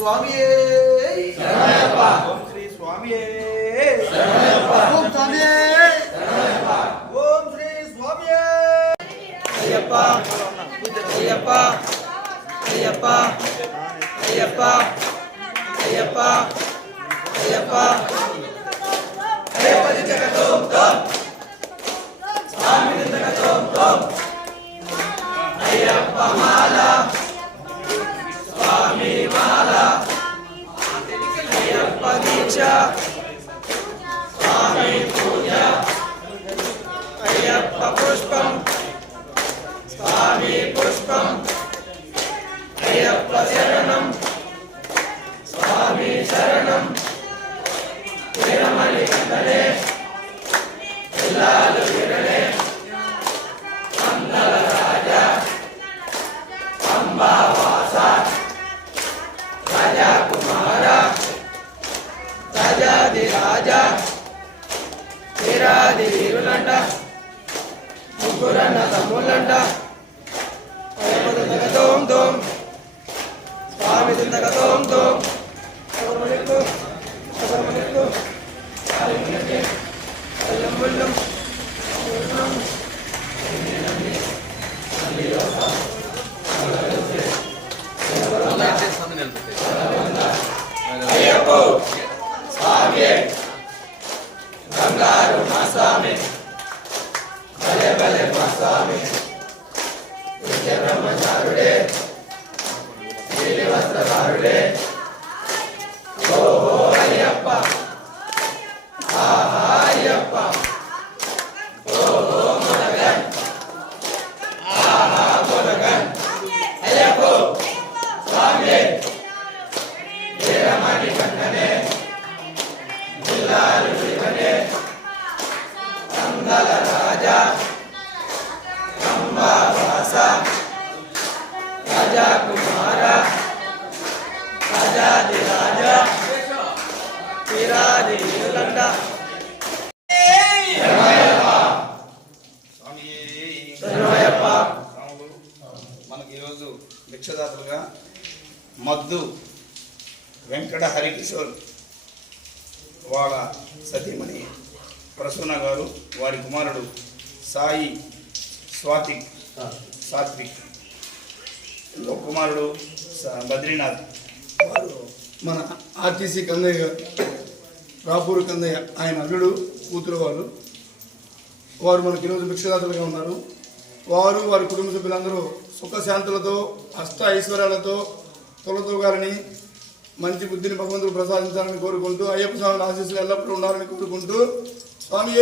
స్వామియే. ఓం శ్రీ స్వామియే. ఓం స్వామియే ఓం శ్రీ స్వామియే. అయ్యప్ప. అయ్యప్ప. అయ్యప్ప. అయ్యప్ప. అయ్యప్ప. అయ్యప్ప. అయ్యప్ప. జగతోం తోం స్వామి జగతోం తోం అయ్యప్ప. మాల స్వామి పూజ. అయ్యప్ప పుష్పం. స్వామి పుష్పం. అయ్యప్ప శరణం. స్వామి శరణం. వీరమణి కందలే. ముగ్గురన్న తమ్ముళ్ళంట. స్వామి నిత్య బ్రహ్మచారుడే శ్రీనివస్త్రధారుడే ఓహో అయ్యప్ప ఆహా అయ్యప్ప ఓహో మునగన్ ఆహా మునగన్ అయ్యప్ప స్వామి వీరమణి కన్ననే జిల్లాలు శివనే మంగళ రాజా మనకి ఈరోజు భిక్షదాతలుగా మద్దు వెంకట హరికిషోర్ వాళ్ళ సతీమణి ప్రసూన గారు వారి కుమారుడు సాయి స్వాతిక్ సాత్విక్ ఇంకో కుమారుడు స- బద్రీనాథ్ వారు మన ఆర్టీసీ కందయ్య గారు రాపూర్ కందయ్య ఆయన అల్లుడు కూతురు వాళ్ళు వారు మనకి ఈరోజు భిక్షదాతలుగా ఉన్నారు వారు వారి కుటుంబ సభ్యులందరూ సుఖశాంతులతో అష్ట ఐశ్వర్యాలతో తొలతూగాలని మంచి బుద్ధిని భగవంతుడు ప్రసాదించాలని కోరుకుంటూ అయ్యప్ప స్వామి ఆశీస్సులు ఎల్లప్పుడూ ఉండాలని కోరుకుంటూ స్వామి